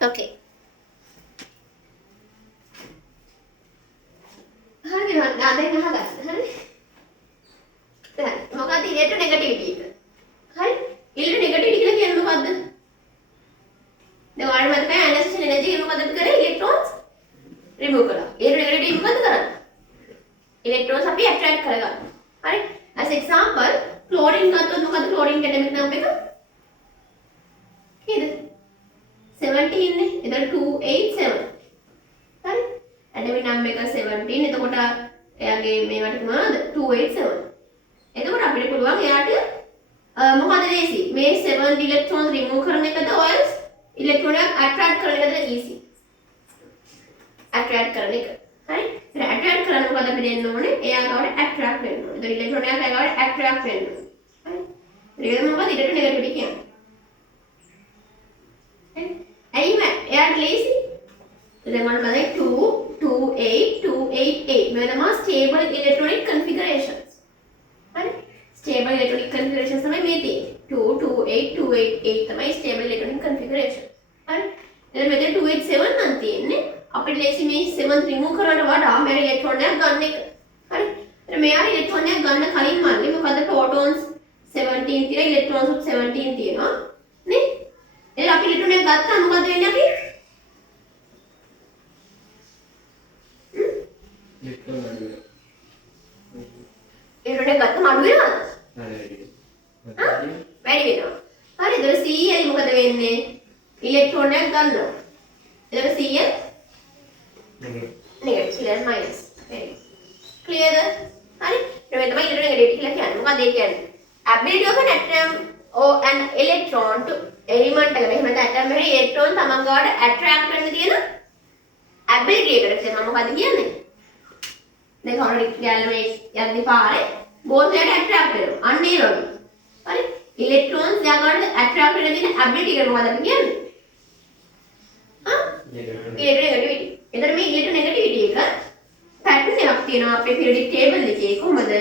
Okay. හරිද මම දැන් අහගන්න හරි දැන් මොකක්ද ඉලෙක්ට්‍රොනෙගටිවිටි එක හරි ඉලෙක්ට්‍රොනෙගටිවිටි කියලා කියන්නේ මොකද්ද දැන් ඔයාලට මතකයි අයනයිසේෂන් එනර්ජි එක මොකද්ද කරේ ඉලෙක්ට්‍රෝන්ස් රිමූව් කරා ඉලෙක්ට්‍රොනෙගටිවිටි මොකද්ද කරන්නේ ඉලෙක්ට්‍රෝන්ස් අපි ඇට්‍රැක්ට් කරගන්නවා හරි as example ක්ලෝරින් ගත්තොත් මොකද්ද ක්ලෝරින් ඇටොමික් නම්බර් එක කීයද 17 නේ එතන 287 හරි ඇටොමික් නම්බර් එක 17 එතකොට එයාගේ මේවට මොනවද 287 එතකොට අපිට පුළුවන් එයාට මොකද ලේසි මේ 7 ඉලෙක්ට්‍රෝන්ස් රිමූව් කරන එකද or ඉලෙක්ට්‍රෝන ඇට්‍රැක්ට් කරන එකද easy ඇට්‍රැක්ට් කරන එක හරි ඉතින් ඇට්‍රැක්ට් කරන්න මොකද අපි දෙන්න ඕනේ එයා ගාවට ඇට්‍රැක්ට් වෙන්න ඕනේ ඉතින් ඉලෙක්ට්‍රෝන එයා ගාවට ඇට්‍රැක්ට් වෙන්න ඕනේ හරි ඒක මොකද ඉලෙක්ට්‍රොනෙගටිවිටි කියන්නේ හරි ඇයි එයාට ලේසි then one by 2 28 288 මේ තමයි stable electronic configurations හරි stable electronic configurations තමයි මේ තියෙන්නේ 2 28 288 තමයි stable electronic configuration හරි එතන මෙතන 287 නම් තියෙන්නේ අපිට ලේසි මේ 7 remove කරනවට වඩා මේ electron එක ගන්න එක හරි එතන මෙයා electron එක ගන්න කලින් මල්ලි මොකද protons 17 තියෙන electrons 17 තියෙනවා නේ එහෙනම් අපි electron එක ගත්තා මොකද වෙන්නේ අපි ඉලෙක්ට්‍රෝන එක ගත්තම අඩු වෙනවද? වැඩි වෙනවා. හරි එතකොට C එයි මොකද වෙන්නේ? ඉලෙක්ට්‍රෝන එක ගන්නවා. එතකොට C එක නෙගටිව් ඉලෙක්ට්‍රෝන මයිනස්. ක්ලියර්ද? හරි. ඊට තමයි ඉලෙක්ට්‍රෝනෙගටිවිටි කියලා කියන්නේ. මොකද ඒ කියන්නේ? ability of an atom or an electron to element එක. එහෙම නැත්නම් atom එකේ electron තමන් ගාවට attract වෙන්න තියෙන ability එකට තමයි මොකද කියන්නේ? දැන් හොරි ගෑලමේ යද්දි පාරේ බෝතලයට ඇට්‍රැක්ට් වෙනවා. අන්න ඒ වගේ. හරි? ඉලෙක්ට්‍රෝන්ස් යාගාට ඇට්‍රැක්ට් වෙන්න තියෙන ඇබිලිටි එක මොකද අපි කියන්නේ? ඉලෙක්ට්‍රොනෙගටිවිටි. එතන මේ ඉලෙක්ට්‍රොනෙගටිවිටි එක පැටර්න් එකක් තියෙනවා අපේ පිරියොඩික් ටේබල් එකේ. කොහොමද?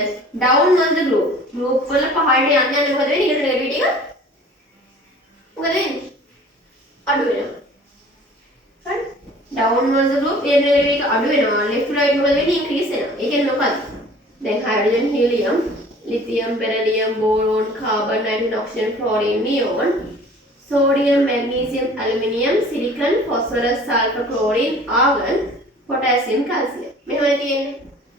downwards the group. group වල පහළට යන්න යන මොකද වෙන්නේ? ඉලෙක්ට්‍රොනෙගටිවිටි එක මොකද වෙන්නේ? අඩු වෙනවා. හරි? downwards the group ඉලෙක්ට්‍රොනෙගටිවිටි එක අඩු වෙනවා. left to right මොකද වෙන්නේ? increase වෙනවා. ඒ කියන්නේ මොකද? then hydrogen helium lithium beryllium boron carbon nitrogen oxygen fluorine neon sodium magnesium aluminum silicon phosphorus sulfur chlorine argon potassium calcium මෙහෙම තියෙන්නේ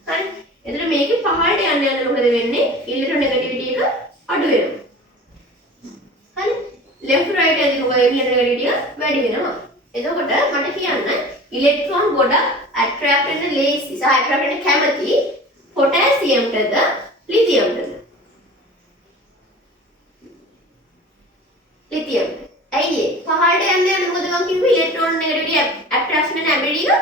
හරි එතන මේකේ පහළට යන්න යන මොකද වෙන්නේ ඉලෙක්ට්‍රොනෙගටිවිටි එක අඩු වෙනවා හරි left right එකේ මොකද ඉලෙක්ට්‍රොනෙගටිවිටි එක වැඩි වෙනවා එතකොට මට කියන්න ඉලෙක්ට්‍රෝන ගොඩක් ඇට්‍රැක්ට් වෙන්න ලේසි සහ ඇට්‍රැක්ට් වෙන්න කැමති potassium ටද lithium ටද lithium ඇයි පහළට යන්න යන මොකද මම කිව්වේ ඉලෙක්ට්‍රෝන නෙගටිවිටි ඇට්‍රැක්ෂන් and ability එක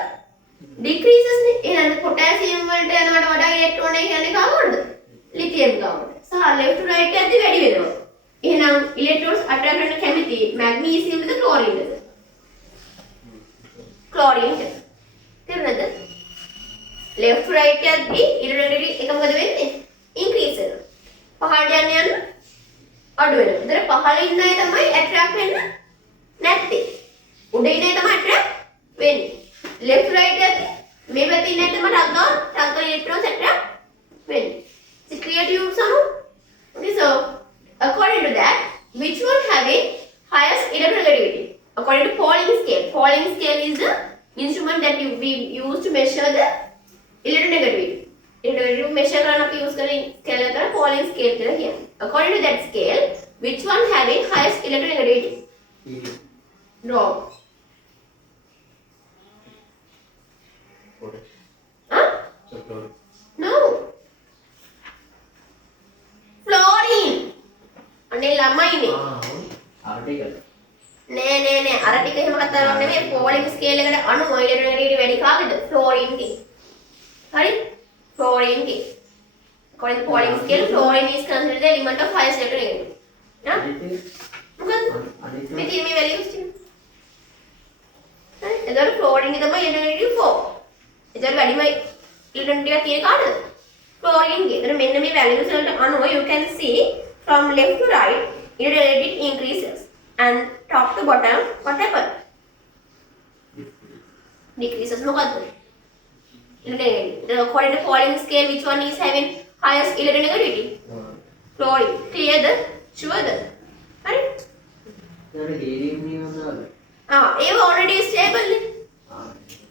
decreases නේ එහෙනම් potassium වලට යනවට වඩා ඉලෙක්ට්‍රෝන එක යන්නේ කාවටද lithium ගාවට සහ left to right යද්දි වැඩි වෙනවා එහෙනම් ඉලෙක්ට්‍රෝන්ස් ඇට්‍රැක්ට් වෙන්න කැමති magnesium ද chlorine ද chlorine ද තේරුණාද left to right යද්දි ඉලෙක්ට්‍රොනෙගටිවිටි එක මොකද වෙන්නේ increase වෙනවා පහළට යන්න යන අඩු වෙනවා. ඒතර පහළ ඉන්න අය තමයි ඇට්‍රැක්ට් වෙන්න නැත්තේ. උඩ ඉන්න අය තමයි ඇට්‍රැක්ට් වෙන්නේ. left right යද්දි මේ පැත්තේ ඉන්න අය තමයි ටග් ඉලෙක්ට්‍රෝන්ස් ඇට්‍රැක්ට් වෙන්නේ. Is it clear to you, Sanu? Okay, so according to that, which one having highest electronegativity? According to Pauling scale. Pauling scale is the instrument that we use to measure the electronegativity. Electronegativity measure කරන්න අපි use කරන scale එක තමයි Pauling scale කියලා කියන්නේ. According to that scale, which one having highest electronegativity? Wrong. Huh? No. Fluorine. අනේ ළමයිනේ. නෑ අර ටික එහෙම කතාවක් නෙමෙයි Pauling scale එකට අනුව electronegativity වැඩි කාගෙද? Fluorine ගේ. හරි? Fluorine ගේ. According to Pauling scale, fluorine is considered the element of highest electronegativity. Yeah? මොකද? මේ තියෙන මේ values ටික. හරි? එතකොට fluorine එක තමයි electronegativity 4. එතකොට වැඩිම electron ටික තියෙන කාටද? Fluorine ගේ. එතකොට මෙන්න මේ values වලට අනුව you can see from left to right electronegativity increases and top to bottom what happens? decreases මොකද්ද? according to Pauling scale, which one is having highest electronegativity? Chlorine. Clear the? Sure the? හරි? ඒක already stable නේ.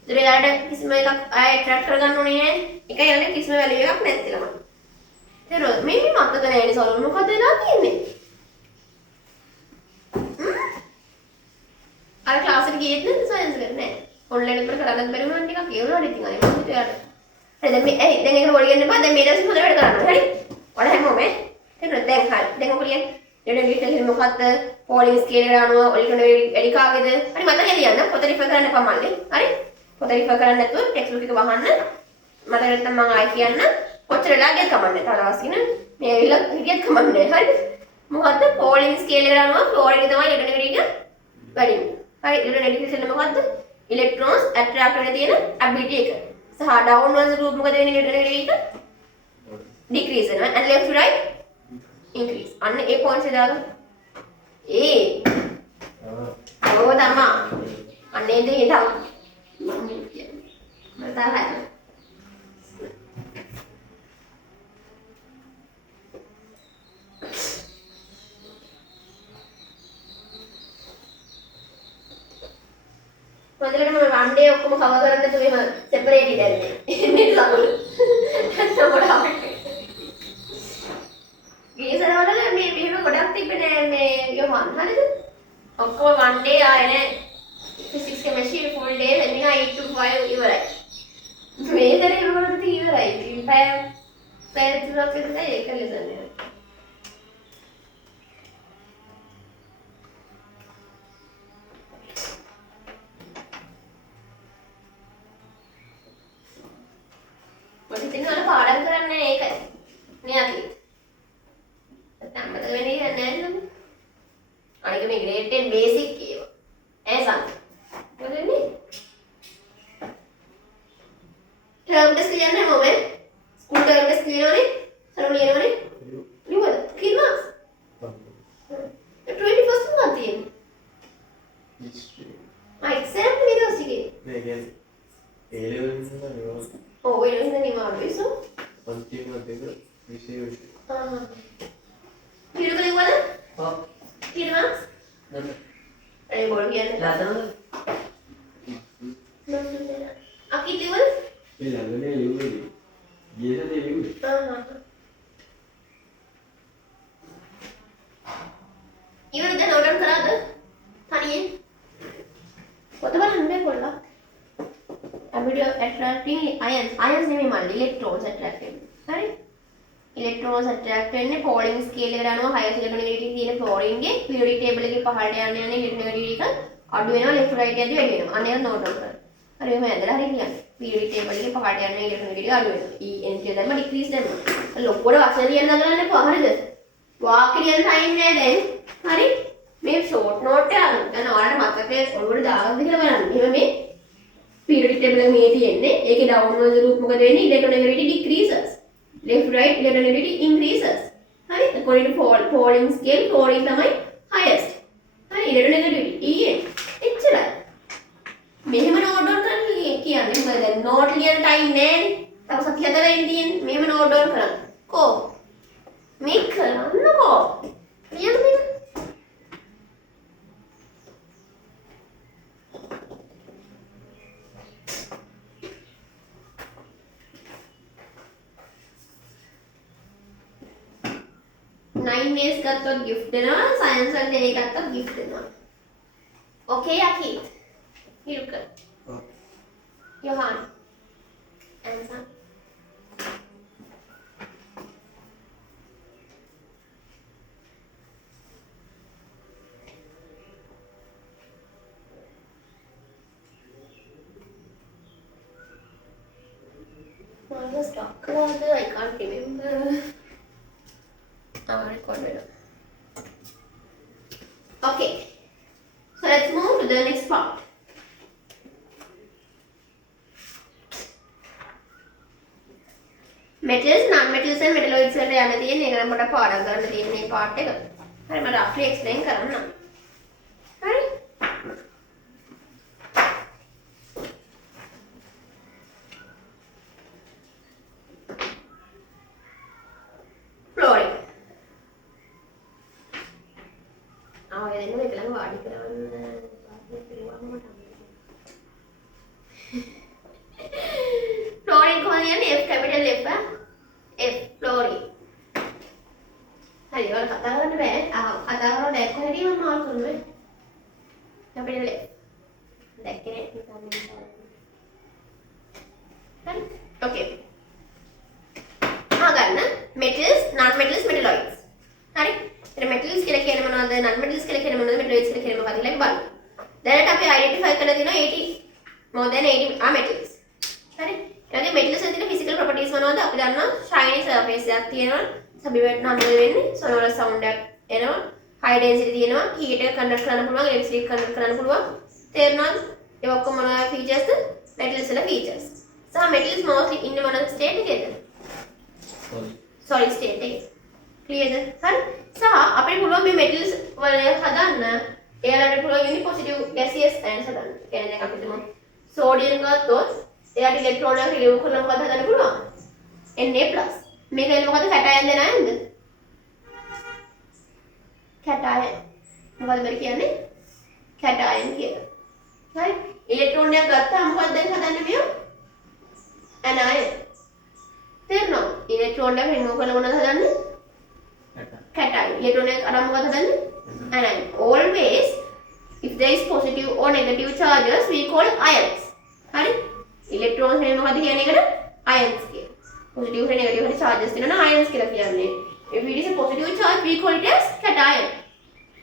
ඒකට කිසිම එකක් ආයෙ attract කරගන්න ඕනේ නැහැ. එකයි යන්නේ කිසිම value එකක් නැති ළමයි. තේරුණාද? මේ මතක නැහැ නේ සලුන් මොකද වෙලා තියෙන්නේ? අර ක්ලාස් එකට ගියෙත් නැද්ද සයන්ස් එකට නෑ. ඔන්ලයින් එකකට කරගන්න බැරි වුණා ටිකක් ඒ වුණාට ඉතින් අනේ මොකද එයාට. හරි දැන් මේ දැන් ඒකට පොඩි ගන්න එපා. දැන් මේ දවස් හොඳ වැඩ කරන්න. හරි? ඔයාලා හැමෝම තේරුණාද? දැන් හරි. දැන් ඔක ලියන්න. එඩෙන් මොකක්ද? පෝලිං ස්කේල් එක අනුව ඔලිටෝනෙගටිව් වැඩි කාගේද? හරි මතක තියාගන්න. පොත රිෆර් කරන්න එපා මල්ලි. හරි? පොත රිෆර් කරන්නේ නැතුව ටෙක්ස්ට් බුක් එක වහන්න. මතක නැත්නම් මම ආයි කියන්න. කොච්චර වෙලා ගියත් කමන්නේ. තව දවස් කින මේ ඇවිල්ලා හිටියත් කමන්නේ. හරි? මොකද්ද? පෝලිං ස්කේල් එක අනුව ක්ලෝරින් එක තමයි ඉලෙක්ට්‍රෝනෙගටිව් එක වැඩි වෙන්නේ. හරි? ඉලෙක්ට්‍රෝනෙගටිව් කියන්නේ මොකද්ද? ඉලෙක්ට්‍රෝන්ස් ඇට්‍රැක්ට් වෙන්න තියෙන ඇබිලිටි එක. සහ ඩවුන්වර්ඩ්ස් ගෲප් මොකද වෙන්නේ ඉලෙක්ට්‍රෝනෙගටිව් එක? decrease වෙනවා. and left to right increase. අන්න ඒ points එක දාගන්න. ඒ ඔව් තමා. අන්න ඒ දේ තමයි. මම කියන්නේ. මම තාහයි. මොකදලට මම one day ඔක්කොම cover කරන්න නැතුව එහෙම separate ඉදන්නේ. මේ ලකුණු. නැත්නම් ගොඩක්. ගේසර වල මේ මෙහෙම ගොඩක් තිබ්බේ මේ යොහන් හරිද? ඔක්කොම one day ආයේ නෑ. physics chemistry full day වෙනවා 8 to 5 ඉවරයි. මේ දරේ මොකටද ඉවරයි? ඉතින් පැය තුනක් විතර ඒක ලෙසන් එක. ඉතින් වල පාඩම් කරන්නේ ඒකයි. නේ අපි. නැත්නම් මතක වෙන්නේ නැහැ නේද? අනික මේ grade 10 basic ඒවා. එහෙනම් මොකදනේ? term test ලියන්න හැමෝම school term test ලියනවනේ. සරම ලියනවනේ. ලියුවද? කිල් marks. 21st මොකක්ද තියෙන්නේ? exam මේ දවස් ටිකේ. මේ කියන්නේ A levels එක නිවාස. ඔව් ඒ නිසා නිමාඩුයි සෝ. අන්තිම දෙක විශේෂ. කිලු කලිවද? ඔව්. කිලු මාක්ස්? නෑ. ඒ බෝල් කියන්නේ. දාතම. අකි ලිවද? ඒ ළඟනේ ලිව්වේ. ගියද ලිව්වේ. ඉවරද නෝට් කරාද? තනියෙන්. පොත බලන්න බෑ කොල්ලා. Video attracting ions. Ions නෙමෙයි මල්ලි electrons attract වෙන්නේ. හරි? electrons attract වෙන්නේ Pauling scale එකට අනුව highest electronegativity තියෙන fluorine ගේ periodic table එකේ පහළට යන electronegativity එක අඩු වෙනවා left to right යද්දි වැඩි වෙනවා. අනේ නෝට් කරගන්න. හරි එහෙම ඇදලා හරි කියන්නේ. periodic table එකේ පහළට යන electronegativity අඩු වෙනවා. E entry දැම්ම decrease දැම්ම. ලොකුවට වචන ලියන්න නගලන්න එපා. හරිද? වාක්‍ය ලියන්න time නෑ දැන්. හරි? මේ short note එක අරන්. දැන් ඔයාලට මතකයේ ඔළුවට දාගන්න කියලා බලන්න. එහෙම මේ periodic table එක මේ තියෙන්නේ. ඒකේ downward group මොකද වෙන්නේ? electronegativity decreases. Left right electronegativity increases. හරි? according to Pauling scale fluorine තමයි highest. හරි? electronegativity En. එච්චරයි. මෙහෙම note down කරන්න කියන්නේ. මම දැන් note ලියන්න time නෑනේ. තව සති 4 ඉඳින් මෙහෙම note down කරන්න. කො? මේ කරන්නකෝ. ලියන්න මේක. Nine days ගත්තොත් gift දෙනවා science and day ගත්තොත් gift දෙනවා. Okay Akit. Hilke. Johan. Answer. What was talk about? I can't remember. I recorded it. Okay, so let's move to the next part. Metals, non-metals and metalloids වලට යන්න තියෙන එක නම් මට පාඩම් කරන්න තියෙන මේ part එක. හරි මම roughly explain කරන්නම්. හරි? ආ ඔය දෙන්න එක ළඟ වාඩි කරවන්න වාඩි කරුවාම මට ෆ්ලෝරින් කොහොමද කියන්නේ F capital F F fluorine හරි ඔයාලා කතා කරන්න බෑ කතා කරලා දැක්ක හැටි මම මාල් කරනවා capital F දැක්කේ හරි ඕකේ ගන්න metals non metals metalloids හරි එතන metals කියලා කියන්නේ මොනවද non metals කියලා කියන්නේ මොනවද metalloids කියලා කියන්නේ මොකක්ද කියලා බලමු දැනට අපි identify කරලා තියෙනවා 80 more than 80 metals හරි ඊළඟ metals වල තියෙන physical properties මොනවද අපි දන්නවා shiny surface එකක් තියෙනවා sublimate නම් වෙන්නේ sonorous sound එකක් එනවා high density තියෙනවා heat එක conduct කරන්න පුළුවන් electricity conduct කරන්න පුළුවන් තේරෙනවද ඒ ඔක්කොම මොනවද features metals වල features සහ metals mostly ඉන්නේ මොන state එකේද solid state එකේ clear ද හරි සහ අපිට පුළුවන් මේ metals වල හදන්න එයාලට පුළුවන් unit positive gaseous ions හදන්න කියන්නේ දැන් අපි තුමු sodium ගත්තොත් එයාට electron එක remove කරලා මොකද හදන්න පුළුවන් Na+ මේක එන්නේ මොකද cation දෙන අයන්ද cation මොකද බර කියන්නේ cation කියලා හරි electron එකක් ගත්තාම මොකද දැන් හදන්නේ මෙය anion තේරෙනවද electron එක remove කරලා මොනවද හදන්නේ cation electron එක අරන් මොකද හදන්නේ anion always if there is positive or negative charges we call ions හරි electrons නේ මොකද කියන්නේ එකට ions කියලා positive or negative charges තියෙනවා ions කියලා කියන්නේ if it is a positive charge we call it as cation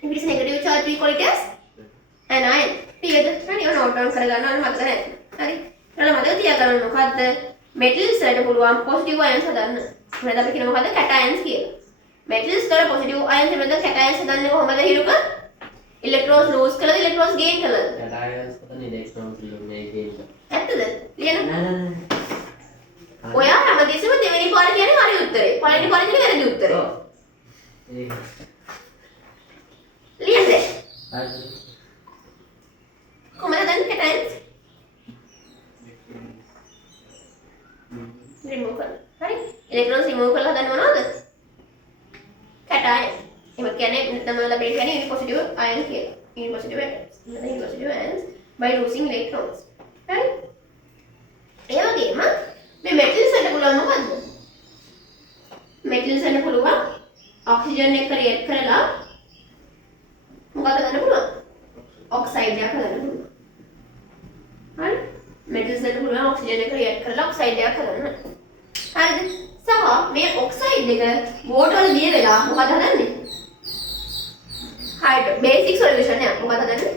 if it is a negative charge we call it as anion ටිකද හරි ඔය note down කරගන්න ඕන මතක නැත්නම් හරි ඊළඟ මතක තියාගන්න මොකද්ද metals වලට පුළුවන් positive ions හදන්න. මොකද අපි කියන මොකද්ද cations කියලා. metals වල positive ions එමෙන්න cations හදන්නේ කොහොමද හිරුක? electrons lose කළාද electrons gain කළාද? cations හදන්නේ electrons මේ gain කරනවා. ඇත්තද? ලියන්න. නෑ. ඔයා හැමදෙස්සම දෙවෙනි පාර කියන්නේ හරි උත්තරේ. පළවෙනි පාර කියන්නේ වැරදි උත්තරේ. ඔව්. ඒක. ලියන්න. හරි. කොහමද හදන්නේ cations? remove කරලා. හරි? electrons remove කරලා හදන්නේ මොනවද? cation. ඒක කියන්නේ තමයි ලැබෙන්නේ කියන්නේ unit positive ion කියලා. unit positive atoms. unit positive ions by losing electrons. හරි? ඒ වගේම මේ metals වලට පුළුවන් මොකද්ද? metals වලට පුළුවන් oxygen එක react කරලා මොකක්ද ගන්න පුළුවන්? oxide එකක් හදන්න පුළුවන්. හරි? metals වලට පුළුවන් oxygen එක react කරලා oxide එකක් හදන්න. හරිද? සහ මේ oxide එක water වල දිය වෙලා මොකද හදන්නේ? basic solution එක. මොකද හදන්නේ?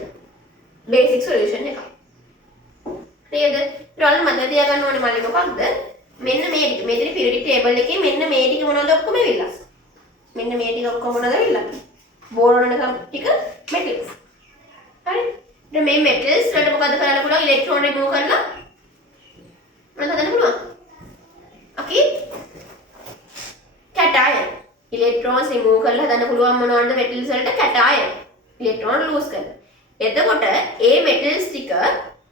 basic solution එක. නේද? ඊළඟ මතක තියාගන්න ඕනේ මල්ලි මොකක්ද? මෙන්න මේ ටික. මෙතන periodic table එකේ මෙන්න මේ ටික මොනවද ඔක්කොම ඇවිල්ලා? මෙන්න මේ ටික ඔක්කොම මොනවද ඇවිල්ලා? boron එක ටික metals. හරි? දැන් මේ metals වලට මොකද කරන්න පුළුවන්? electron remove කරලා මොනවද හදන්න පුළුවන්? okay? cation. electrons remove කරලා හදන්න පුළුවන් මොනවද metals වලට? cation. electron lose කරලා. එතකොට ඒ metals ටික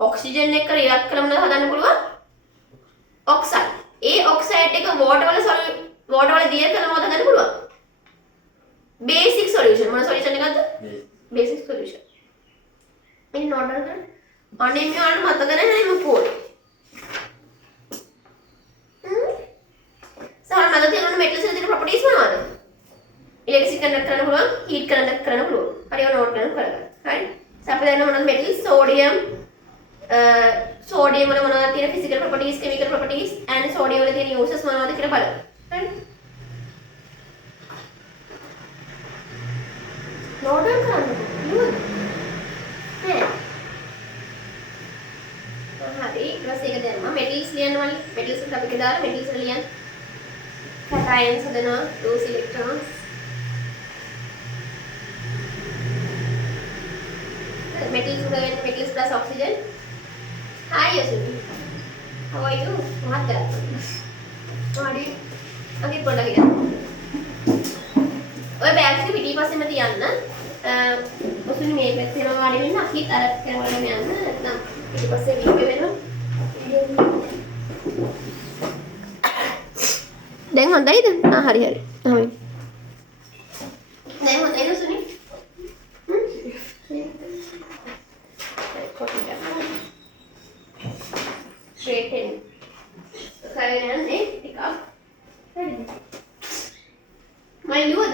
oxygen එක react කරලා මොනවද හදන්න පුළුවන්? oxide. ඒ oxide එක water වල දිය කරලා මොනවද හදන්න පුළුවන්? basic solution. මොන solution එකක්ද? basic solution. මේ note කරගන්න. අනේ මේ වල මතක නැහැ මම පොඩි. සමහර මතක තියෙන metals වල තියෙන properties මොනවද? electricity conduct කරන්න පුළුවන්, heat conduct කරන්න පුළුවන්. හරි ඔය note කරගන්න. හරි. අපි දැන් මොනවද metals? sodium sodium වල මොනවද තියෙන physical properties, chemical properties and sodium වල තියෙන uses මොනවද කියලා බලමු. හරි. note කරන්න. හරි. ඊට පස්සේ ඒක දැම්මා metals ලියන්න වල metals වලට අපි දාලා metals වල ලියන්න. cations හදනවා lose electrons. metals plus oxygen. Hi Yasumi. How are you? What are you? Okay, පොඩ්ඩක් ඉන්න. ඔය බෑග් එක පිටිපස්සෙම තියන්න. ඔසුනි මේ පැත්තේම වාඩි වෙන්න. අකිත් අර කරවලම යන්න. නැත්නම් පිටිපස්සේ වීඩියෝ වෙනවා. දැන් හොඳයිද? හරි. හරි. දැන් හොඳයිද ඔසුනි? පොඩ්ඩක් grade 10 කරගෙන යන්නේ ටිකක් හරිද මම ලියුවද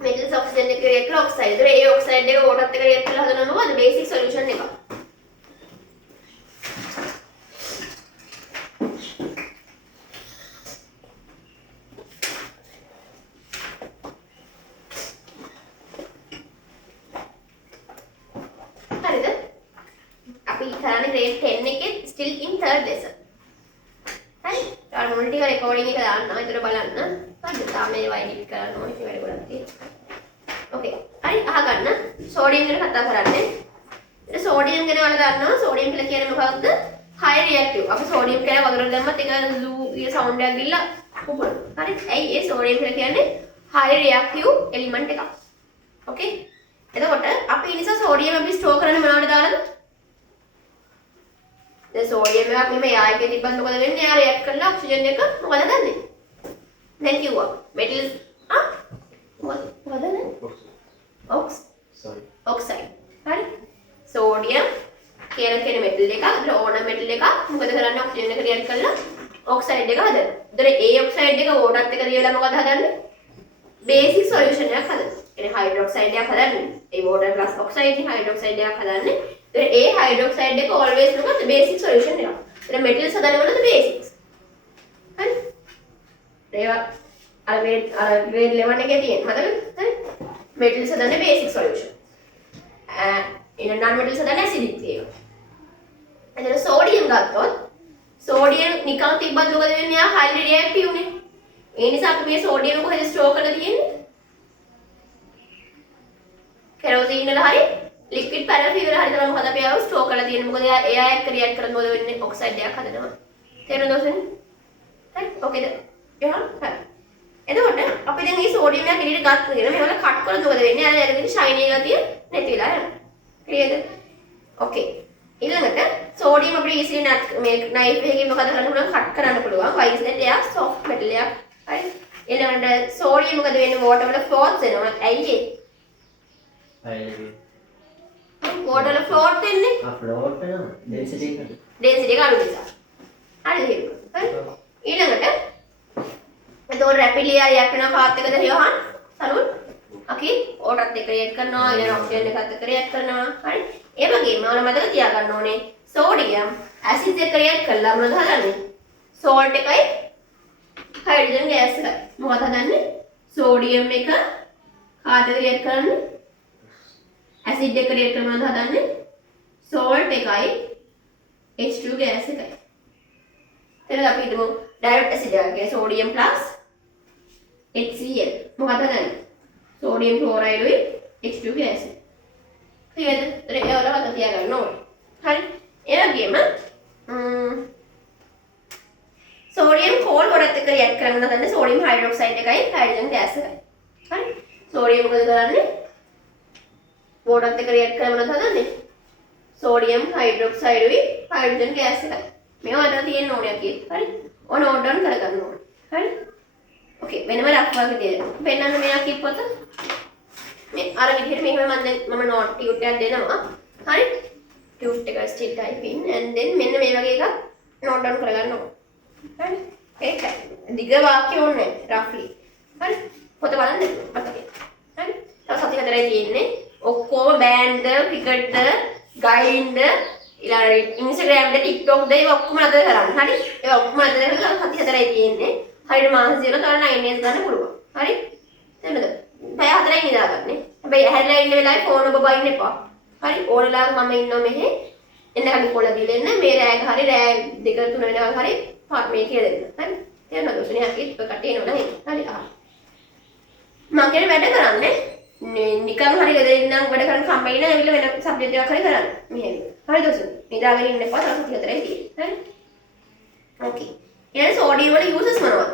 metals oxygen එක react කරලා oxide ඒතර ඒ oxide එක water එක react කරලා හදනවා මොකද basic solution එක grade 10 එකේ still in third lesson. හරි. ඊට මොන ටික recording එක දාන්නවා. ඒතර බලන්න. හරිද? තාම මේවා edit කරන්න ඕනේ. ඒක වැඩ ගොඩක් තියෙනවා. Okay. හරි අහගන්න. sodium ගැන කතා කරන්නේ. ඉතින් sodium ගැන ඔයාලා දන්නවා. sodium කියලා කියන්නේ මොකක්ද? high reactive. අපි sodium කියලා වතුර දැම්මත් ඒක zoo ඊ sound එකක් ගිල්ල පුපුරනවා. හරි. ඇයි ඒ sodium කියලා කියන්නේ high reactive element එකක්. Okay. එතකොට අපි ඒ නිසා sodium අපි store කරන්නේ මොනවද දාලාද? දැන් සෝඩියම් එකක් නෙමෙයි ආයෙක තිබ්බත් මොකද වෙන්නේ? එයා රියැක්ට් කරලා ඔක්සිජන් එක මොකද ගන්නෙ? දැන් කිව්වා මෙටල්ස් මොකද නේ? ඔක්සයිඩ්. හරි. සෝඩියම් කියන මෙටල් එකක්. ඒතර ඕන මෙටල් එකක් මොකද කරන්නේ? ඔක්සිජන් එක රියැක්ට් කරලා ඔක්සයිඩ් එක හදනවා. ඒතර ඒ ඔක්සයිඩ් එක වෝටර්ත් එක දීලා මොකද හදන්නේ? බේසික් සොලියුෂන් එකක් හදනවා. කියන්නේ හයිඩ්‍රොක්සයිඩ් එකක් හදන්නේ. ඒ වෝටර් ප්ලස් ඔක්සයිඩ් හයිඩ්‍රොක්සයිඩ් එකක් හදන්නේ. ඒ හයිඩ්‍රොක්සයිඩ් එක always මොකද බේසික් සොලියුෂන් එකක්. එතන මෙටල්ස් හදන්නේ මොනවද බේසික්ස්. හරි. ඒවා අර grade 11 එකේ තියෙන මතකද? හරි. මෙටල්ස් හදන්නේ බේසික් සොලියුෂන්. non metals හදන්නේ ඇසිඩික් ඒවා. එතන සෝඩියම් ගත්තොත් සෝඩියම් නිකන් තිබ්බත් මොකද වෙන්නේ? ආ highly reactive නේ. ඒ නිසා අපි මේ සෝඩියම් කොහෙද ස්ටෝර් කරලා තියෙන්නේ? කෙරෝසින් වල හරි liquid paraffin වල හරි තමයි මොකද අපි ආව ස්ටෝර් කරලා තියෙන්නේ. මොකද එයා එක්ක රියැක්ට් කරද්දී මොකද වෙන්නේ? ඔක්සයිඩ් එකක් හදනවා. තේරෙනවද ඔසෙන්? හරි. ඕකේද? එහෙනම් හරි. එතකොට අපි දැන් මේ සෝඩියම් එක එළියට ගත්ත දෙන මේවල කට් කරලා මොකද වෙන්නේ? අර යන්නේ ෂයිනි ගතිය නැති වෙලා යනවා. ක්ලියර්ද? ඕකේ. ඊළඟට සෝඩියම් අපිට easily මේ knife එකකින් මොකද කරන්න පුළුවන්? කට් කරන්න පුළුවන්. why is that? එයා soft metal එකක්. හරි. ඊළඟට සෝඩියම් මොකද වෙන්නේ? water වල floats වෙනවා. ඇයි ඒ? water වල float වෙන්නේ? float වෙනවා. density එක අඩු නිසා. හරිද? හරි. ඊළඟට එතකොට rapidly react වෙන පාත් එකද හියහන්? සරුල්. okay. waterත් එක්ක react කරනවා. ඊළඟ oxygen එකත් එක්ක react කරනවා. හරි. ඒ වගේම ඔයාලා මතක තියාගන්න ඕනේ sodium acid එක්ක react කරලා මොනවද හදන්නේ? salt එකයි hydrogen gas එකයි. මොකද හදන්නේ? sodium එක කාටද react කරන්නේ? acid එක react කරලා මොනවද හදන්නේ? salt එකයි H2 gas එකයි. එතන අපි හිතමු direct acid එකක් කියන්නේ sodium plus HCl. මොකද හදන්නේ? sodium chloride උයි H2 gas එක. හරිද? ඒ වල මතක තියාගන්න ඕනේ. හරි. ඒ වගේම sodium coal වලත් එක්ක react කරන්න හදන්නේ sodium hydroxide එකයි hydrogen gas එකයි. හරි. sodium මොකද කරන්නේ? water එක්ක react කරලා මොනවද හදන්නේ? sodium hydroxide උයි hydrogen gas එකයි. මේවා අතර තියෙන්න ඕනේ අපි. හරි. ඕන note down කරගන්න ඕනේ. හරි. okay වෙනම ලක්වා විදියට. පෙන්නන්න මෙයා කිව්වොත් මේ අර විදිහට මෙහෙම මම note tube එකක් දෙනවා. හරි. tube එක still type in and then මෙන්න මේ වගේ එකක් note down කරගන්න ඕනේ. හරි. ඒකයි. දිග වාක්‍ය ඕනේ roughly. හරි. පොත බලන්න මතකයි. හරි. තව සති හතරයි තියෙන්නේ. ඔක්කොම බෑන්ඩ් ක්‍රිකට් ගයිඩ් ඊළඟ ඉන්ස්ටාග්‍රෑම් ද ටික්ටොක් ද ඒවා ඔක්කොම අද කරන්න. හරි. ඒවා ඔක්කොම අද කරලා සති හතරයි තියෙන්නේ. හරියට මාස දෙකක් තවල 9 days ගන්න පුළුවන්. හරි. තේරුණාද? පැය හතරයි නිදාගන්නේ. හැබැයි ඇහැරලා ඉන්න වෙලාවේ ෆෝන් ඔබ බයින්න එපා. හරි. ඕන වෙලාවක මම ඉන්නවා මෙහෙ. එන්න කලින් කොල්ල දීලා එන්න. මේ රෑයක හරි රෑ 2 3 වෙනකන් හරි මේ කියලා දෙන්න. හරි. තේරුණාද? ඔසනේ අපි කටේ එනවා නේද? හරි. මම කියන්නේ වැඩ කරන්නේ නිකන් හරි ගෙදර ඉන්නම් වැඩ කරන් කම්බයින ඇවිල්ලා වෙන සබ්ජෙක්ට් එකක් හරි කරන්න. මෙහෙම. හරිද ඔසනේ? නිදාගෙන ඉන්න එපා. තව සති හතරයි තියෙන්නේ. හරි. ඕකේ. ඊළඟ සෝඩියම් වල යූසස් මොනවද?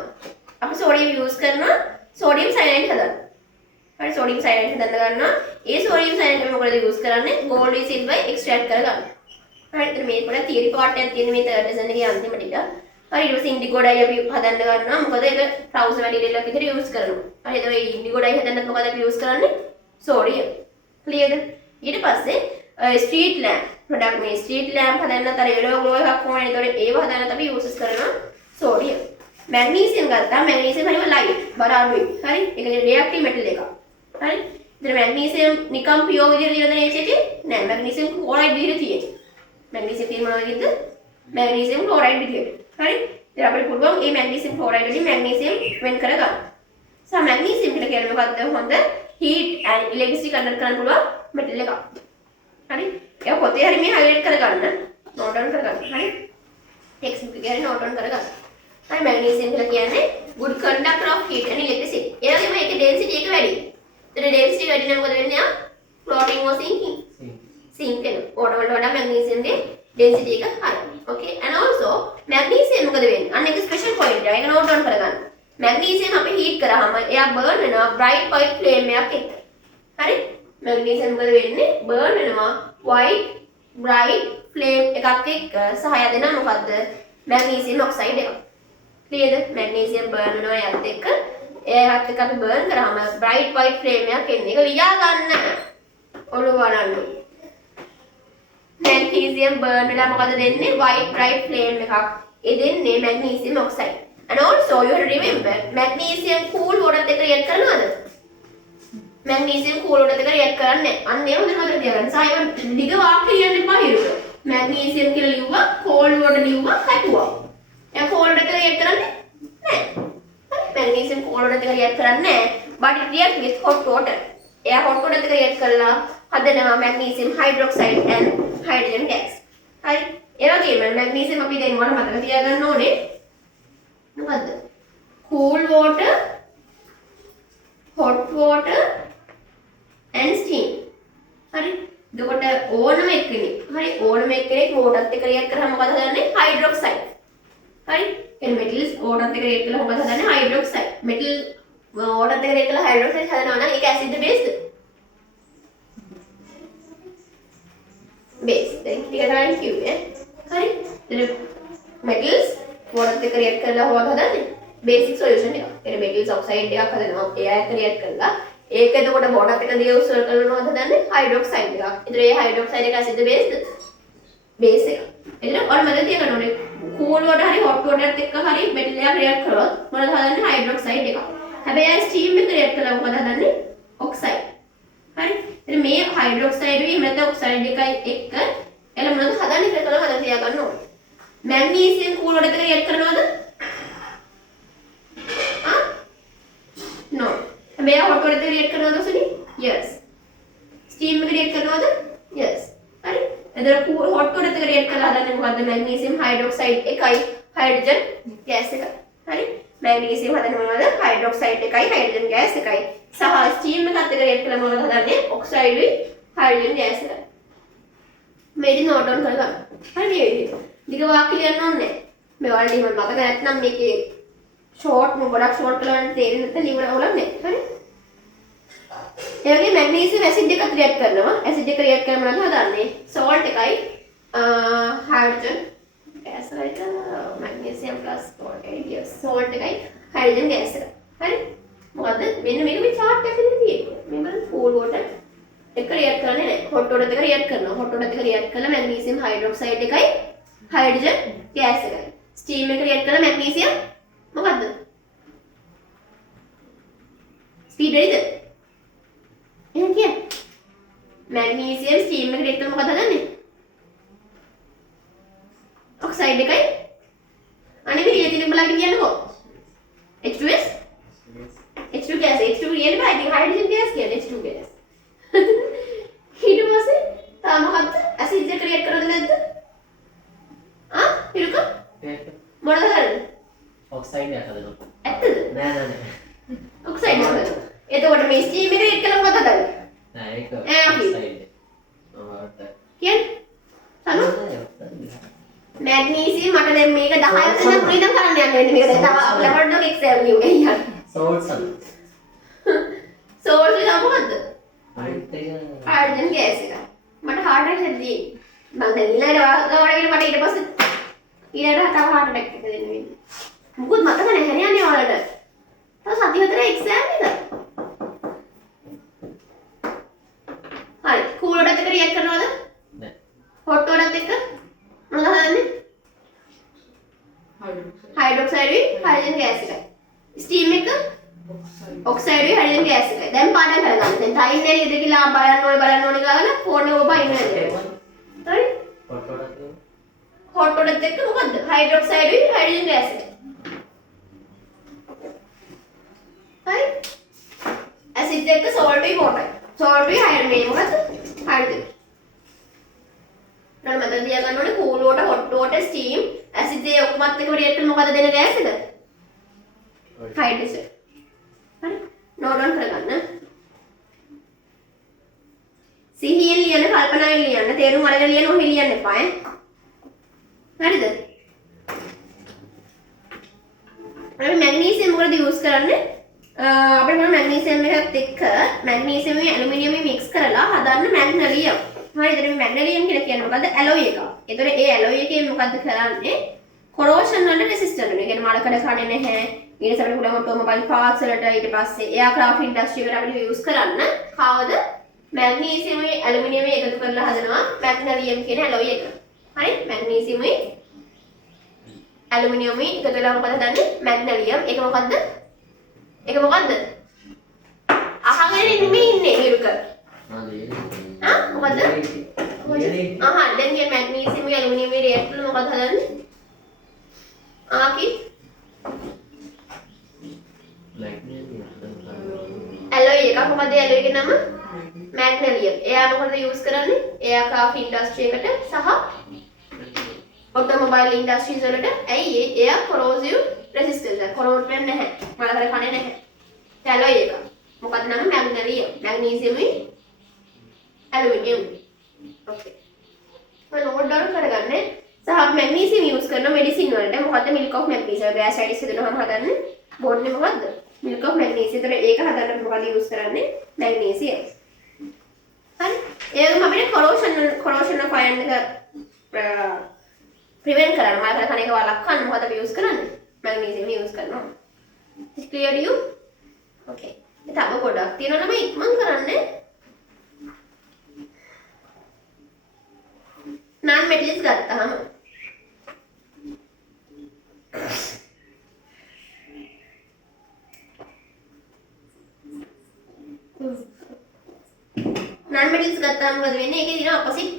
අපි සෝඩියම් යූස් කරනවා සෝඩියම් සයනයිඩ් හදන්න. හරි සෝඩියම් සයනයිඩ් හදන්න ගන්නවා. ඒ සෝඩියම් සයනයිඩ් එක මොකද යූස් කරන්නේ? ගෝල්ඩ් සිල්වර් එක්ස්ට්‍රැක්ට් කරගන්න. හරි. ඉතින් මේ පොඩ තියරි පාර්ට් එකක් තියෙන මේ තර්ඩ් ලෙසන් එකේ අන්තිම ටික. හරි ඊට පස්සේ ඉන්ඩිගෝ ඩයි අපි හදන්න ගන්නවා. මොකද ඒක ට්‍රවුසර් මැටීරියල් එකක් විදිහට යූස් කරනවා. හරි. ඒක ඉන්ඩිගෝ ඩයි හදන්නත් මොකද අපි යූස් කරන්නේ? සෝඩියම්. ක්ලියර්ද? ඊට පස්සේ ස්ට්‍රීට් ලැම්ප් ප්‍රොඩක්ට් මේ ස්ට්‍රීට් ලැම්ප් හදන්න තර yellow glow එකක් ඕනේ. ඒතකොට ඒව හදන්න අපි යූසස් කරනවා සෝඩියම්. මැග්නීසියම් ගත්තා. මැග්නීසියම් හරිම ලයිට් බර අඩුයි. හරි? ඒක රියැක්ටිව් මෙටල් එකක්. හරි? ඉතින් මැග්නීසියම් නිකම් පියෝ විදිහට ලියන H එකේ නෑ. මැග්නීසියම් ක්ලෝරයිඩ් විදිහට තියෙන්නේ. මැග්නීසියම් තියෙන මොනවද කියද්ද? මැග්නීසියම් ක්ලෝරයිඩ් විදිහට. හරි? ඉතින් අපිට පුළුවන් මේ මැග්නීසියම් ක්ලෝරයිඩ් වලින් මැග්නීසියම් වෙන් කර ගන්න. සා මැග්නීසියම් කියලා කියන්නේ මොකද්ද? හොඳ heat and electricity convert කරන්න පුළුවන් මෙටල් එකක්. හරි? ඒක පොතේ හරි මේ highlight කරගන්න. note down කරගන්න. හරි? text එක කියන්නේ note down කරගන්න. හරි මැග්නීසියම් කියලා කියන්නේ good conductor of heat and electricity. ඒ වගේම ඒකේ density එක වැඩි. ඒතර density වැඩි නම් මොකද වෙන්නේ? floating or sinking. sink වෙනවා. ඕන වලට වඩා මැග්නීසියම් ගේ density එක high. Okay? And also magnesium මොකද වෙන්නේ? අන්න එක special point එක. ඒක note down කරගන්න. magnesium අපි heat කරාම එයා burn වෙනවා bright white flame එකක් එක්ක. හරි? magnesium මොකද වෙන්නේ? burn වෙනවා white bright flame එකක් එක්ක සහ යදෙනා මොකද්ද? magnesium oxide එක. clearද? magnesium burn වෙනවා යත් එක්ක. ඒකත් එක්ක අපි burn කරාම bright white flame එකක් එන්නේ. ඒක ලියා ගන්න. ඔළුව වරන්න. magnesium burn වෙලා මොකද දෙන්නේ? white bright flame එකක්. ඒ දෙන්නේ magnesium oxide. And also you have to remember magnesium cool water එක react කරනවද? magnesium cool water එක react කරන්නේ නැහැ. අන්න ඒක හොඳට මතක තියාගන්න. සායම දිග වාක්‍ය ලියන්න එපා හිරුක. magnesium කියලා ලිව්වා cold water ලිව්වා කැපුවා. එයා cold water එක react කරන්නේ නැහැ. magnesium cold water එක react කරන්නේ නැහැ. but it react with hot water. එයා hot water එක react කරලා හදනවා magnesium hydroxide and hydrogen gas. හරි? ඒ වගේම magnesium අපි දැන් වල මතක තියාගන්න ඕනේ. මොකද්ද? cool water, hot water and steam. හරි? එතකොට ඕනම එක්කෙනෙක් හරි ඕනම එක්කෙනෙක් waterත් එක්ක react කරාම මොකද හදන්නේ? hydroxide. හරි? එන metals waterත් එක්ක react කරලා මොකද හදන්නේ? hydroxide. metal waterත් එක්ක react කරලා hydroxide හදනවා නම් ඒක acid base ද? base. දැන් ටික තමයි කිව්වේ. හරි? එතන metals water එක react කරලා හොවා හදන්නේ basic solution එක. ඒ metals oxide එකක් හදනවා. ඒ අයට react කරලා ඒක එතකොට water එක දිගේ උස්සල කරනවා හදන්නේ hydroxide එකක්. ඒතර ඒ hydroxide එක acid base ද? base එක. එතන ඔන්න මතක තියාගන්න ඕනේ. cool water හරි hot water එකත් එක්ක හරි metal එකක් react කරොත් මොනවද හදන්නේ? hydroxide එකක්. හැබැයි steam එක react කරලා මොකද හදන්නේ? oxide. හරි? එතන මේ hydroxide එකයි එහෙම නැත්නම් oxide එකයි එක්ක එළ මොනවද හදන්නේ කියලා මතක තියාගන්න ඕනේ. magnesium cool water එක react කරනවද? No. හැබැයි hot water එක react කරනවද ඔසනි? Yes. steam එක react කරනවද? Yes. හරි? එතන cool hot water එක react කරලා හදන්නේ මොකද්ද? magnesium hydroxide එකයි hydrogen gas එකයි. හරි? magnesium හදන්නේ මොනවද? hydroxide එකයි hydrogen gas එකයි. සහ steam එකත් එක්ක react කරලා මොනවද හදන්නේ? oxide with hydrogen gas එකයි. මේක note down කරගන්න. හරි මේ විදිහට. දිග වාක්‍ය ලියන්න ඕනේ. මේ වලට එහෙම මතක නැත්නම් මේකේ ෂෝට් ගොඩක් ෂෝට් කරලා තේරෙන්නේ නැත්නම් ලියන්න ඕලක් නැහැ. හරි? ඒ වගේ මැග්නීසියම් ඇසිඩ් එකත් රියැක්ට් කරනවා. ඇසිඩ් එක රියැක්ට් කරලා මොනවද හදන්නේ? සෝල්ට් එකයි හයිඩ්‍රජන් ගෑස් එකයි මැග්නීසියම් ප්ලස් සෝල්ට් එකයි සෝල්ට් එකයි හයිඩ්‍රජන් ගෑස් එක. හරි? මොකද මෙන්න මේක මේ chart එකේ තියෙන්නේ. මේ බලන්න cool water එක රියැක්ට් කරන්නේ නැහැ. hot water එක රියැක්ට් කරනවා. hot water එක රියැක්ට් කරලා මැග්නීසියම් හයිඩ්‍රොක්සයිඩ් එකයි hydrogen gas එකයි. steam එක react කරලා magnesium මොකද්ද? speed වැඩිද? එහෙනම් කියන්න. magnesium steam එක react කරලා මොකද හදන්නේ? oxide එකයි අනිත් විදිහට තියෙන බලන්න කියන්නකෝ. H2S H2 gas H2 කියන්නේ බෑ. ඉතින් hydrogen gas කියන්නේ H2 gas. ඊට පස්සේ තා මොකද්ද? acid එක react කරනවද නැද්ද? හිරුක මොනවද කරන්නේ? ඔක්සයිඩ් එකක් හදනවා. ඇත්තද? නෑ නෑ නෑ. ඔක්සයිඩ් එකක් හදනවා. එතකොට මේ ස්ටීම් එක එක්ක කළා මොකද හදන්නේ? නෑ ඒක ඔක්සයිඩ්. කියන්නේ? සනු? මැග්නීසියම් මට දැන් මේක 10 වෙනි පුළි ඉඳන් කරන්න යන්න වෙන්නේ. මේක දැන් තව ලැබොරටරි එක්සෑම් ලියුවේ යන්න. සෝල්ට් සම්. සෝල්ට් එක මොකද්ද? හයිඩ්‍රජන් ගෑස් එක. මට හાર્ට් ඇටැක් දී මම දැන් ඊළඟට ගාවට ගිහින් මට ඊට පස්සේ ඊළඟට තව හાર્ට් ඇටැක් එක දෙන්න වෙන්නේ. මොකුත් මතක නැහැ හරියන්නේ ඔයාලට. තව සති 4 එක්සෑම් එක. හරි කූල් වලට රියැක්ට් කරනවද? නෑ. hot water එක්ක මොනවද හදන්නේ? හයිඩ්‍රොක්සයිඩ් හයිඩ්‍රජන් ගෑස් එකයි. ස්ටීම් එක ඔක්සයිඩ් හයිඩ්‍රජන් ගෑස් එකයි. දැන් පාඩම් කරගන්න. දැන් ටයිම් එක ඉද කියලා බලන්න ඕනේ ගාලා ෆෝන් එක ඔබ ඉන්න නේද? හරි? hot water එක්ක මොකද්ද? හයිඩ්‍රොක්සයිඩ් හයිඩ්‍රජන් ගෑස් එකයි. හරි? ඇසිඩ් එක්ක salt water. salt හයිඩ්‍රජන් මේ මොකද්ද? හයිඩ්‍රජන්. නේද මතක තියාගන්න ඕනේ cool water, hot water, steam, acid ඒ ඔක්කොමත් එක්ක රියැක්ට් කරන මොකද දෙන ගෑස් එක? හයිඩ්‍රජන්. හරි? නෝට් ඩවුන් කරගන්න. සිහියෙන් ලියන්න, කල්පනාවෙන් ලියන්න, තේරුම් අරගෙන ලියන්න, ඔහෙ ලියන්න එපා ඈ. හරිද? අපි මැග්නීසියම් මොකටද යූස් කරන්නේ? අපිට මොන මැග්නීසියම් එකත් එක්ක මැග්නීසියම් මේ ඇලුමිනියම් මික්ස් කරලා හදන්න මැග්නලියම්. හරිද? මේ මැග්නලියම් කියලා කියන්නේ මොකද්ද? ඇලොයි එක. ඒතර ඒ ඇලොයි එකෙන් මොකද්ද කරන්නේ? කොරෝෂන් වලට රෙසිස්ටන්ට් වෙනවා. ඒ කියන්නේ මලකඩ කඩන්නේ නැහැ. ඊට පස්සේ අපිට ඔටෝමොබයිල් පාර්ට්ස් වලට ඊට පස්සේ එයාක්‍රාෆ්ට් ඉන්ඩස්ට්‍රි වලට අපිට යූස් කරන්න කවද? මැග්නීසියම් ඇලුමිනියම් එකතු කරලා හදනවා මැග්නලියම් කියන ඇලොයි එක. හරි? මැග්නීසියම් ඇලුමිනියම් එකතු කරලා මොකද හදන්නේ? මැග්නලියම්. ඒක මොකද්ද? ඒක මොකද්ද? අහගෙන ඉන්නේ හිරුක. මොකද්ද? දැන් මේ මැග්නීසියම් ඇලුමිනියම් රියැක්ට් වල මොකද හදන්නේ? ආකි ඇලොයි එක මොකද ඇලොයි එකේ නම? මැග්නලියම්. එයා මොකටද යූස් කරන්නේ? එයාක්‍රාෆ්ට් ඉන්ඩස්ට්‍රි එකට සහ ඔටෝමොබයිල් ඉන්ඩස්ට්‍රීස් වලට. ඇයි ඒ? එයා කොරෝසිව් රෙසිස්ටන්ට් එක. කොරෝඩ් වෙන්නේ නැහැ. මලකඩ කන්නේ නැහැ. ඇලොයි එක. මොකද නම? මැග්නලියම්. Magnesium aluminium. ඕකේ. මම නෝට් ඩවුන් කරගන්නේ. සහ මැග්නීසියම් යූස් කරන මෙඩිසින් වලට මොකද්ද? Milk of magnesium. ගෑස්ට්‍රයිටිස් හදනවම හදන්නේ බෝඩ්නේ මොකද්ද? Milk of magnesium. ඒතර ඒක හදන්න මොකද යූස් කරන්නේ? මැග්නීසියම්. හරි? ඒකම අපිට කොරෝෂන් ඔෆ් අයන් එක prevent කරන්න. මලකඩ කන එක වළක්වන්න මොකද අපි යූස් කරන්නේ? මැග්නීසියම් යූස් කරනවා. is clear to you? okay. තව ගොඩක් තියෙනවා නම් ඉක්මන් කරන්න. non metals ගත්තාම non metals ගත්තාම මොකද වෙන්නේ? ඒකේ තියෙන opposite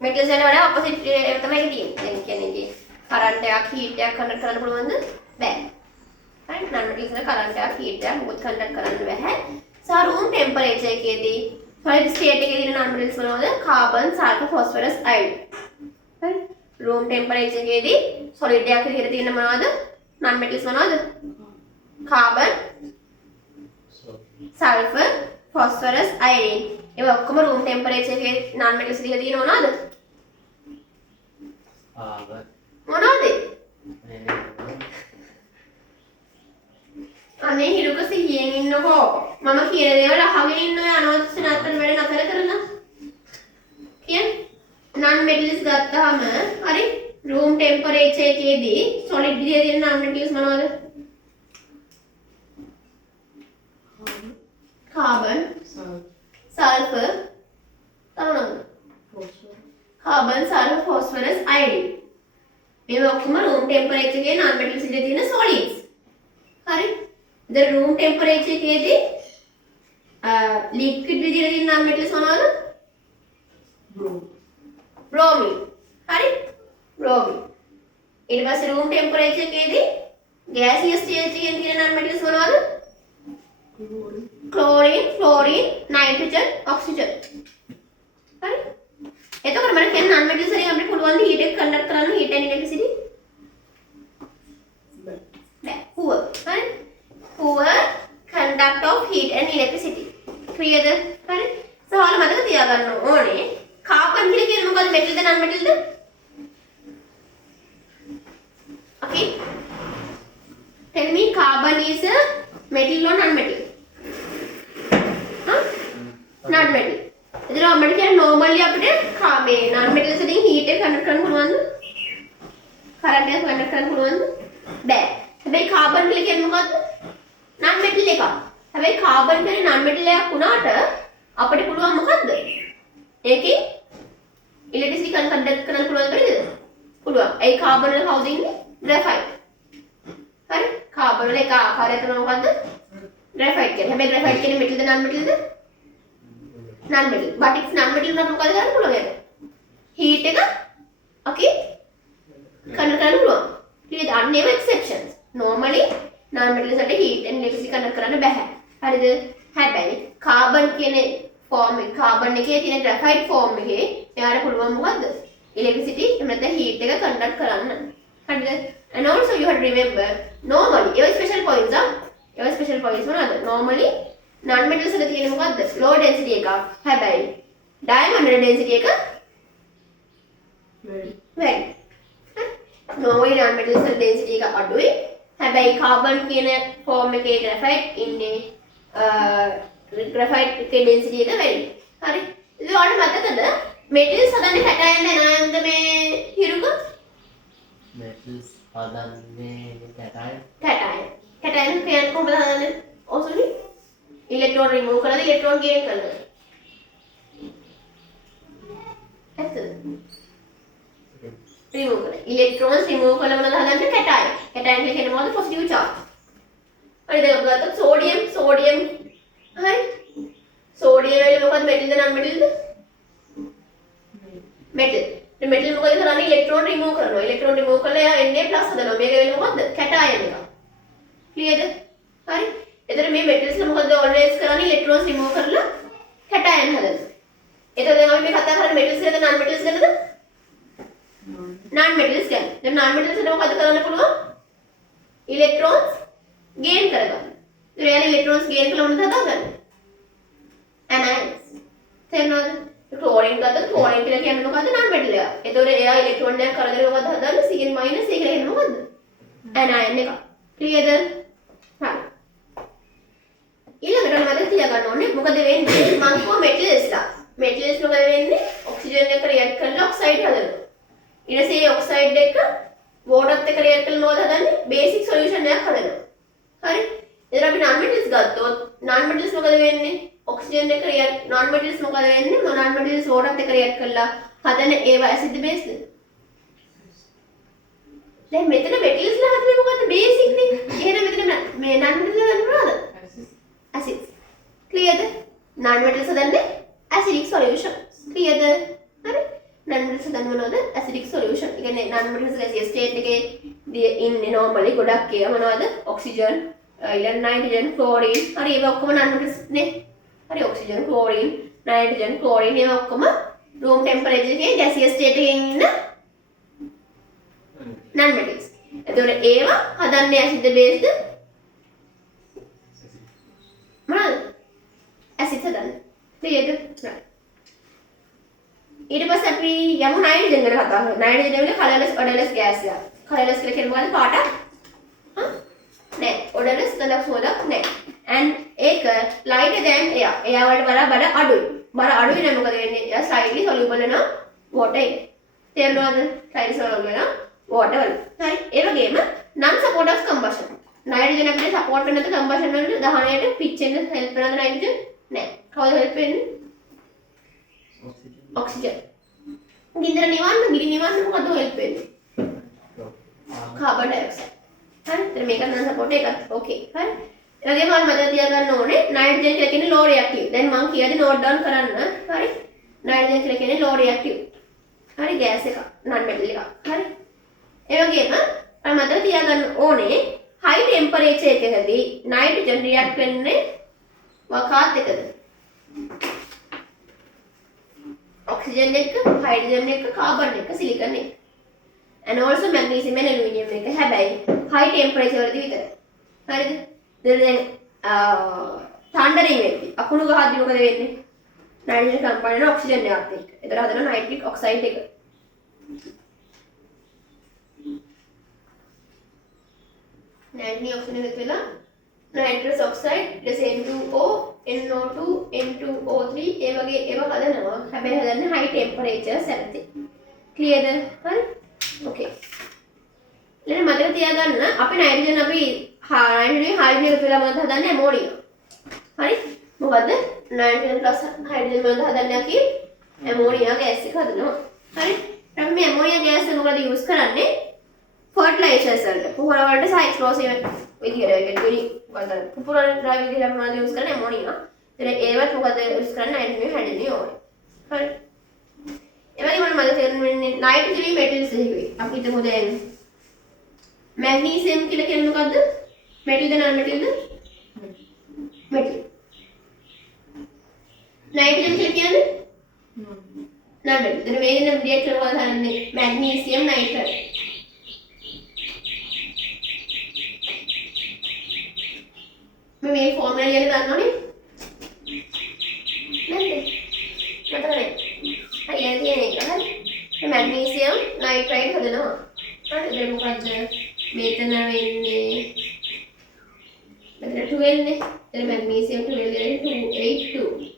metals වල වඩා opposite තමයි ඒකේ තියෙන්නේ. දැන් කියන්නේ ඒකේ current එකක් heat එකක් conduct කරන්න පුළුවන්ද? බෑ. හරි? non metals වල current එකක් heat එකක් මොකද conduct කරන්න බෑ. සහ room temperature එකේදී solid state එකේ තියෙන non metals මොනවද? carbon, sulfur, phosphorus, iodine. හරි? room temperature එකේදී solid එකක් විදිහට තියෙන මොනවද? non metals මොනවද? carbon, sulfur, phosphorus, iodine. ඒවා ඔක්කොම room temperature එකේ non metals විදිහට තියෙන මොනවද? මොනවද? අනේ හිරුක සිහියෙන් ඉන්නකෝ. මම කියන දේවල් අහගෙන ඉන්න ඔය අනවශ්‍ය නැත්තර වැඩ නතර කරලා. කියන්නේ non metals ගත්තාම හරි room temperature එකේදී solid විදිහට තියෙන non metals මොනවද? carbon, sulfur, carbon, sulfur, phosphorus, iodine. මේ ඔක්කොම room temperature එකේ non metals විදිහට තියෙන solids. හරි? the room temperature එකේදී liquid විදිහට තියෙන non metals මොනවද? bromine. හරි? bromine. ඊට පස්සේ room temperature එකේදී gaseous stage එකේ තියෙන non metals මොනවද? chlorine, fluorine, nitrogen, oxygen. හරි? එතකොට මම කියන්නේ non metals වලින් අපිට පුළුවන් heat එක conduct කරන්න heat and electricity? බෑ. poor. හරි? poor conduct of heat and electricity. clear ද? හරි? සවාල මතක තියාගන්න ඕනේ. carbon කියලා කියන්නේ මොකද්ද? metal the non metal the? okay. tell me carbon is a metal or non metal? non metal. ඉතින් අපිට කියන්නේ normally අපිට මේ non metals වලින් heat එක conduct කරන්න පුළුවන්ද? current එක conduct කරන්න පුළුවන්ද? බෑ. හැබැයි carbon කියලා කියන්නේ මොකද්ද? non metal එකක්. හැබැයි carbon කියන්නේ non metal එකක් වුණාට අපිට පුළුවන් මොකද්ද? ඒකේ ඉලෙක්ට්‍රිසිටි කන්ඩක්ට් කරන්න පුළුවන් බැරිද? පුළුවන්. ඒ කාබන් වල කවුද ඉන්නේ? ග්‍රැෆයිට්. හරි. කාබන් වල එක ආකාරයක් තමයි මොකද්ද? ග්‍රැෆයිට් කියන්නේ. හැබැයි ග්‍රැෆයිට් කියන්නේ මෙටල්ද නන් මෙටල්ද? නන් metal. but it's non metal උනත් මොකද කරන්න පුළුවන් ඒක? heat එක okay කන්වර්ට් කරන්න පුළුවන්. ඊට අන්න ඒවා exceptions. normally non metals වලට heat and electricity කන්වර්ට් කරන්න බෑ. හරිද? හැබැයි කාබන් කියන ෆෝම් එක කාබන් එකේ තියෙන ග්‍රැෆයිට් ෆෝම් එකේ එයාට පුළුවන් මොකද්ද? electricity එහෙම නැත්නම් heat එක කන්වර්ට් කරන්න. හරිද? and also you have to remember normally ඒවා special points ඒවා special points මොනවද? normally non metals වල තියෙන මොකද්ද? low density එකක්. හැබැයි diamond වල density එක වැඩි. normally non metals වල density එක අඩුයි. හැබැයි carbon කියන form එකේ graphite ඉන්නේ graphite එකේ density එක වැඩි. හරි. ඉතින් ඔයාලට මතකද metals හදන්නේ cation anion ද මේ හිරුක? metals හදන්නේ cation. cation කියන්නේ කොහොමද හදන්නේ? ඔසුනි electron remove කරලා electron gain කරනවා. ඇත්තද? remove කරලා electrons remove කරලා මොනවද හදන්නේ? cation. cation කියන්නේ මොකද්ද? positive charge. හරි දැන් ඔබ ගත්ත sodium හරි sodium වල මොකක්ද metal ද non metal ද? metal. මේ metal මොකද කරන්නේ? electron remove කරනවා. electron remove කරලා එයා Na+ හදනවා. මේක වෙන්නේ මොකද්ද? cation එක. clearද? හරි. එතකොට මේ metals වල මොකද always කරන්නේ? electrons remove කරලා cation හදනවා. එතකොට දැන් අපි මේ කතා කරන්නේ metals ගැනද non metals ගැනද? non metals ගැන. දැන් non metals වල මොකද කරන්න පුළුවන්? electrons gain කරගන්න. ඉතින් එයාලා electrons gain කළා මොනවද හදාගන්නේ? anions. තේරෙනවද? chlorine ගත්තොත් chlorine කියලා කියන්නේ මොකද්ද? non metal එක. එතකොට එයා electron එකක් කරගෙන මොකද හදන්නේ? Cl- ඒ කියලා කියන්නේ මොකද්ද? anion එක. clearද? හරි. ඊළඟට මම තියාගන්න ඕනේ මොකද වෙන්නේ? මම කිව්වා metals මොකද වෙන්නේ? ඔක්සිජන් එක රියැක්ට් කරලා ඔක්සයිඩ් හදනවා. ඊට පස්සේ මේ ඔක්සයිඩ් එක වෝටර්ත් එක්ක රියැක්ට් කරලා මොකද හදන්නේ? බේසික් සොලියුෂන් එකක් හදනවා. හරි? එතන අපි non metals ගත්තොත් non metals මොකද වෙන්නේ? ඔක්සිජන් එක රියැක්ට් non metals මොකද වෙන්නේ? non metals වෝටර්ත් එක්ක රියැක්ට් කරලා හදන ඒවා ඇසිඩ් බේස්ද? දැන් මෙතන metals ලා හදන්නේ මොකද්ද? බේසික් නේ. එහෙනම් මෙතන මේ non metals ලා හදන්නේ මොනවද? acids. clearද? non metals හදන්නේ acidic solution. clearද? හරි? non metals හදන්නේ මොනවද? acidic solution. ඒ කියන්නේ non metals gaseous state එකේ ඉන්නේ normally ගොඩක් ඒවා මොනවද? oxygen, nitrogen, chlorine. හරි ඒවා ඔක්කොම non metals නේ. හරි oxygen, chlorine, nitrogen, chlorine ඒවා ඔක්කොම room temperature එකේ gaseous state එකේ ඉන්න non metals. එතකොට ඒවා හදන්නේ acid based මොනවද? ඇසිඩ් හදන්න. clearද? right. ඊට පස්සේ අපි යමු නයිට්‍රජන් ගැන කතා කරමු. නයිට්‍රජන් කියන්නේ colourless odorless gas එක. colourless කියලා කියන්නේ මොකද්ද? පාටක් නෑ. odorless ගඳක් සුවඳක් නෑ. and ඒක lighter than air. air වලට වඩා බර අඩුයි. බර අඩුයි නම් මොකද වෙන්නේ? එයා slightly soluble වෙන water එක. තේරුණාද? slightly soluble වෙන water වල. හරි. ඒ වගේම non support of combustion. Nitrogen අපිට සපෝට් වෙන නැත්නම් කම්බෂන් වලට දහනයට පිච් වෙන්න හෙල්ප් වෙනවද නයිට්‍රජන්? නෑ. කවුද හෙල්ප් වෙන්නේ? ඔක්සිජන්. ගින්දර නිවන්න, ගිනි නිවන්න මොකද හෙල්ප් වෙන්නේ? Carbon dioxide. හරි. එතන මේක නම් සපෝට් එකක්. ඕකේ. හරි. ඒ වගේම මම මතක තියාගන්න ඕනේ නයිට්‍රජන් කියලා කියන්නේ low reactive. දැන් මම කියද්දි note down කරන්න. හරි. නයිට්‍රජන් කියලා කියන්නේ low reactive. හරි ගෑස් එකක්. non metal එකක්. හරි. ඒ වගේම මම මතක තියාගන්න ඕනේ high temperature එකකදී nitrogen react වෙන්නේ වකාත් එකද? oxygen එක, hydrogen එක, carbon එක, silicon එක. and also magnesium and aluminium එක. හැබැයි high temperature වලදී විතරයි. හරිද? දැන් thundering වෙද්දී අකුණු ගහද්දී මොකද වෙන්නේ? nitrogen combine වෙන oxygen එකත් එක්ක. ඒතර හදන nitric oxide එක. nitrogen oxygen එකතු වෙලා nitrous oxide + N2O, NO2, N2O3 ඒ වගේ ඒවා හදනවා. හැබැයි හදන්නේ high temperature සැලදී. clearද? හරි? okay. ඊළඟ මතක තියාගන්න අපි nitrogen hydrogen එකතු වෙලා මොකද හදන්නේ? ammonia. හරි? මොකද්ද? nitrogen plus hydrogen මොකද හදන්නේ අපි? ඇමෝනියා ගෑස් එක හදනවා. හරි. අපි මේ ඇමෝනියා ගෑස් එක මොකද යූස් කරන්නේ? ෆර්ටිලයිසර්ස් වලට. පුපුර වලට සහ එක්ස්ප්ලෝසිව් විදියට මොකද පුපුර වල ඩ්‍රයිව් විදියට මොනවද යූස් කරන්නේ? ඇමෝනියා. ඒත් ඒවත් මොකද යූස් කරන්නේ? නයිට්‍රජන් හැදෙන්නේ ඕනේ. හරි. ඒ වගේම මම තේරුම්න්නේ නයිට්‍රජන් මෙටල්ස් එකේ. අපි හිතමු දැන් මැග්නීසියම් කියලා කියන්නේ මොකද්ද? මෙටල්ද නන් මෙටල්ද? මෙටල්. නයිට්‍රජන් කියලා කියන්නේ නන් මෙටල්. එතන මේ ඉන්න රියැක්ටර් වල හදන්නේ මැග්නීසියම් නයිට්‍රේට්. මේ ෆෝමියුලා එක දන්නවනේ? නැද්ද? මතක නැහැ. හරි දැන් තියෙන එක හරි. මේ මැග්නීසියම් නයිට්‍රේට් හදනවා. හරි දැන් මොකද්ද? මෙතන වෙන්නේ මෙතන 12 නේ. එතන මැග්නීසියම් 12 එන්නේ 282.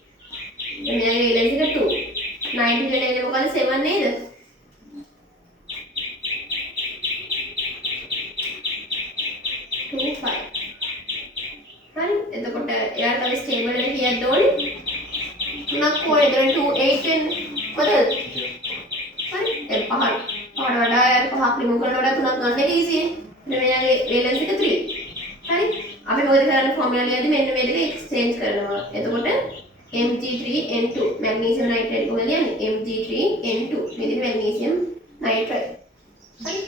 මෙයාගේ වේලන්ස් එක 2. නයිට්‍රජන් එන්නේ මොකද 7 නේද? 25. හරි එතකොට එයාට තව ස්ටේබල් එක කියන්න ඕනේ. තුනක් කොහෙද 28 වෙන්නේ? කොහෙද? හරි දැන් පහට වඩා යාර පහක් රිමූව් කරන වඩා තුනක් ගන්න එක ඊසි. දැන් මෙයාගේ වේලන්ස් එක 3. හරි අපි මොකද කරන්නේ ෆෝමියුලා එකේදී මෙන්න මේ දෙක එක්ස්චේන්ජ් කරනවා. එතකොට Mg3N2 magnesium nitrate කොහොමද කියන්නේ Mg3N2 මෙතන magnesium nitrate හරි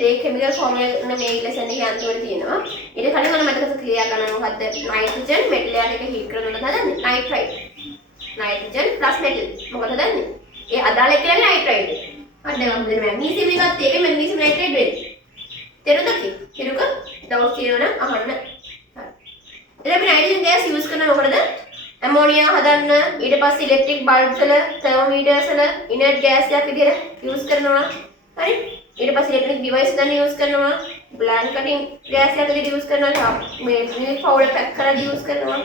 ඒ කෙමිකල් ෆෝමියුලා මේ ලෙසන් එකේ අන්තිමට තියෙනවා ඊට කලින් මම මතක ක්‍රියා කරනවා මොකද්ද නයිට්‍රජන් මෙටල් එක හීට් කරනකොට හදන්නේ නයිට්‍රයිට් නයිට්‍රජන් ප්ලස් මෙටල් මොකද හදන්නේ ඒ අදාළ එක කියන්නේ නයිට්‍රයිට් හරි දැන් අපි magnesium එකත් ඒකේ magnesium nitrate වෙන්නේ තේරුණාද කිරුක ඩවුට් තියෙනවනම් අහන්න හරි එතන අපි නයිට්‍රජන් ගෑස් යූස් කරන මොකටද ඇමෝනියා හදන්න ඊට පස්සේ ඉලෙක්ට්‍රික් බල්බ්ස් වල තර්මෝමීටර්ස් වල ඉනර්ට් ගෑස් එකක් විදිහට යූස් කරනවා හරි ඊට පස්සේ ඉලෙක්ට්‍රික් ඩිවයිස් ගන්න යූස් කරනවා බ්ලැන්ක් කටින් ගෑස් එකක් විදිහට යූස් කරනවා මේ මිල්ක් පවුඩර් පැක් කරලා යූස් කරනවා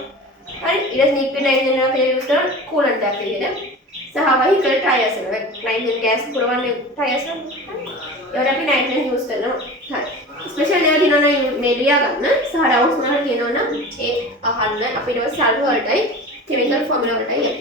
හරි ඊට පස්සේ ලික්විඩ් නයිට්‍රජන් එකක් යූස් කරනවා කූලන්ට් එකක් විදිහට සහ වෙහිකල් ටයර්ස් වල නයිට්‍රජන් ගෑස් පුරවන්නේ ටයර්ස් වල ඒවට අපි නයිට්‍රජන් යූස් කරනවා හරි ස්පෙෂල් ඒවා තියෙනවා මේ ලියා ගන්න සහ ඩවුට්ස් මොනවද තියෙනවනම් ඒ අහන්න අපිට සල්ව වලටයි chemical formula වලටයි